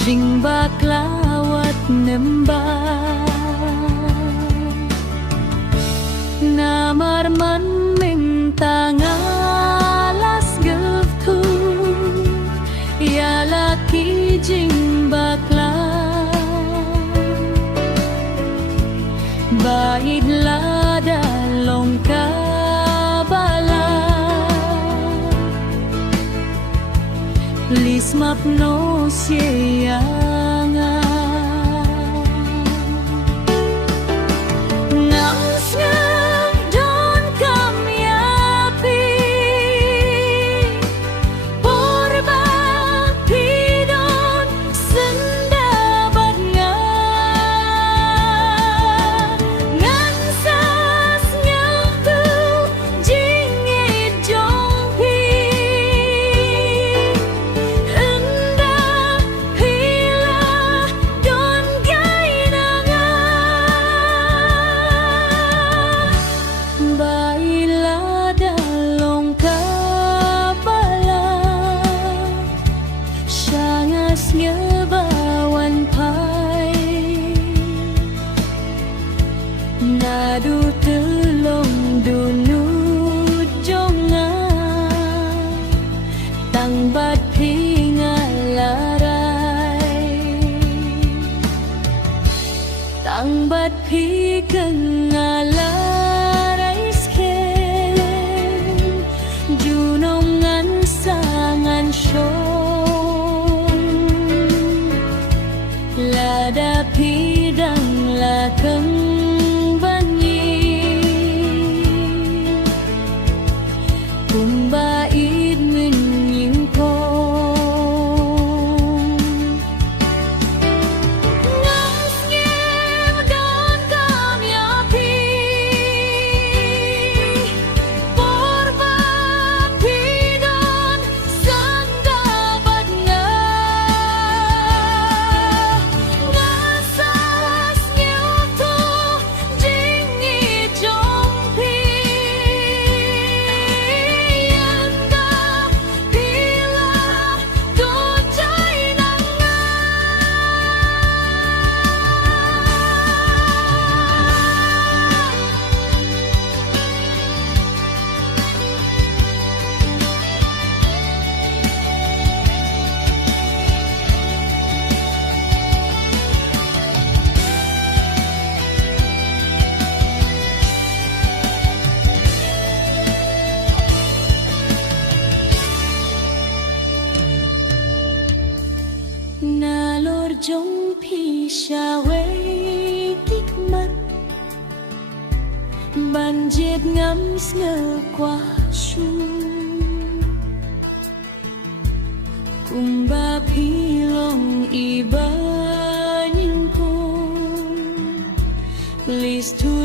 Jing baklawat nembah Namarman minta ngalas geftu Ya laki jing bakla Baidlah dalong kabala Lismap no sianga Nadu telong dunut jonga Tangbat pingalarai Tangbat pingalarai sken Junongan sangan syong Lada pidang lakeng Bait menying pong Ngas ngim don kami api Porbat pidon sang dapat Ngasas nyutu jingi jompi Nalor jong pisha wei tikmat Banjit ngam snge kwa shu Kumba pilong iba nyingkong Please to